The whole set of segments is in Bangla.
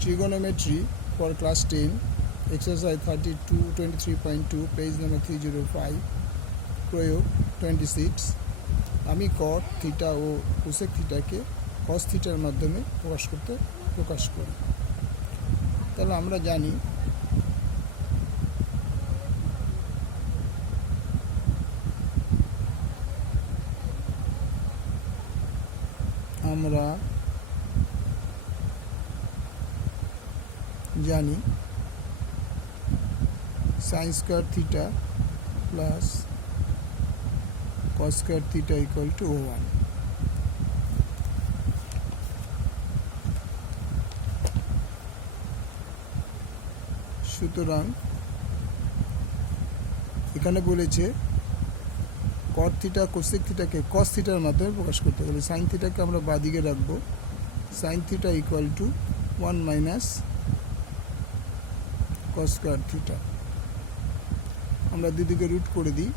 trigonometry for class 10 exercise 32 23.2 page number 305 প্রয়োগ 26 আমি কট থিটা ও কোসেক থিটাকে কস থিটার মাধ্যমে প্রকাশ করতে প্রকাশ করি। তাহলে আমরা জানি আমরা জানি। Sine square theta plus cos square theta equal to O one সুতরাং এখানে বলেছে কট থিটা কোসেক থিটাকে কস থিটার মাধ্যমে প্রকাশ করতে গেলে সাইন থিটাকে আমরা বাদিকে রাখব। Sine theta equal to one minus cos square theta আমরা দুদিকে রুট করে দিই।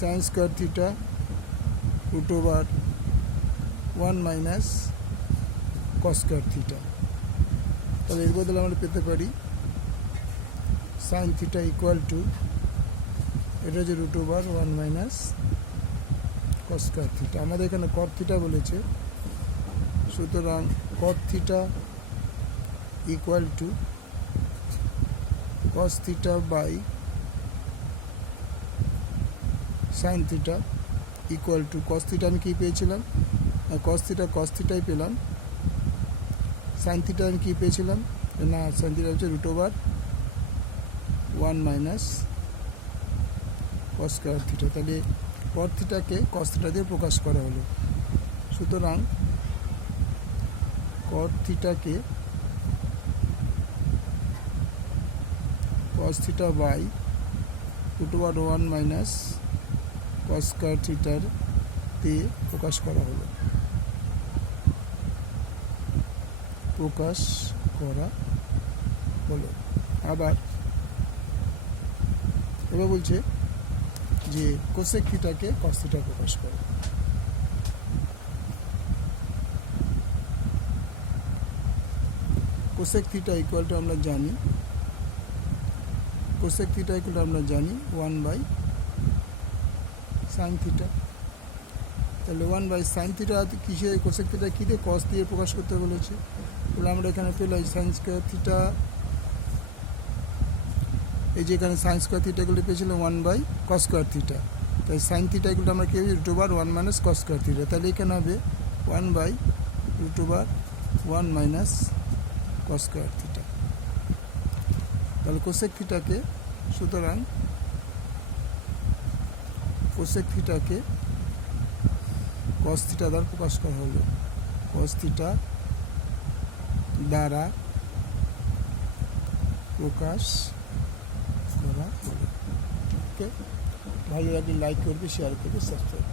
Sine square theta root over one minus cos square theta তাহলে এর বদলে আমরা পেতে পারি সাইন থিটা ইকুয়াল টু এটা হচ্ছে root over one minus cos square theta আমাদের এখানে কট থিটা বলেছে। সুতরাং cot theta equal to cos theta by sine theta equal to cos theta আমি কী পেয়েছিলাম? কস থিটা কস থিটাই পেলাম। সাইন থিটা আমি কী পেয়েছিলাম? না সাইন থিটা হচ্ছে root over one minus cos square theta তাহলে কট থিটাকে কস থিটা দিয়ে প্রকাশ করা হলো। সুতরাং cot থিটাকে cos theta by root over one minus cos square থিটার দিয়ে প্রকাশ করা হলো। প্রকাশ করা হলো। আবার এবার বলছে যে কোসেক থিটাকে কস থিটা প্রকাশ করে। কোসেক থিটা ইকুয়াল টু আমরা জানি কোসেক থিটা ইকুয়াল আমরা জানি ওয়ান বাই সাইন থিটা তাহলে ওয়ান বাই সাইন থিটা কিসে কোসেক থিটা কী দিয়ে কস দিয়ে প্রকাশ করতে বলেছে? তাহলে আমরা এখানে পেলাম সাইন স্কোয়ার থিটা এই যে এখানে সাইন স্কোয়ার থিটাগুলো পেয়েছিলাম one by cos square theta তাই সাইন থিটাগুলো আমরা কেউ root over one minus cos square theta তাহলে এখানে হবে one by root over one minus cos square theta তাহলে কোসেক থিটাকে সুতরাং কোসেক থিটাকে কস থিটা দ্বারা প্রকাশ করা হলো। কস থিটা দ্বারা প্রকাশ করা হলো। ভালো লাগলে লাইক করবে শেয়ার করবে সাবস্ক্রাইব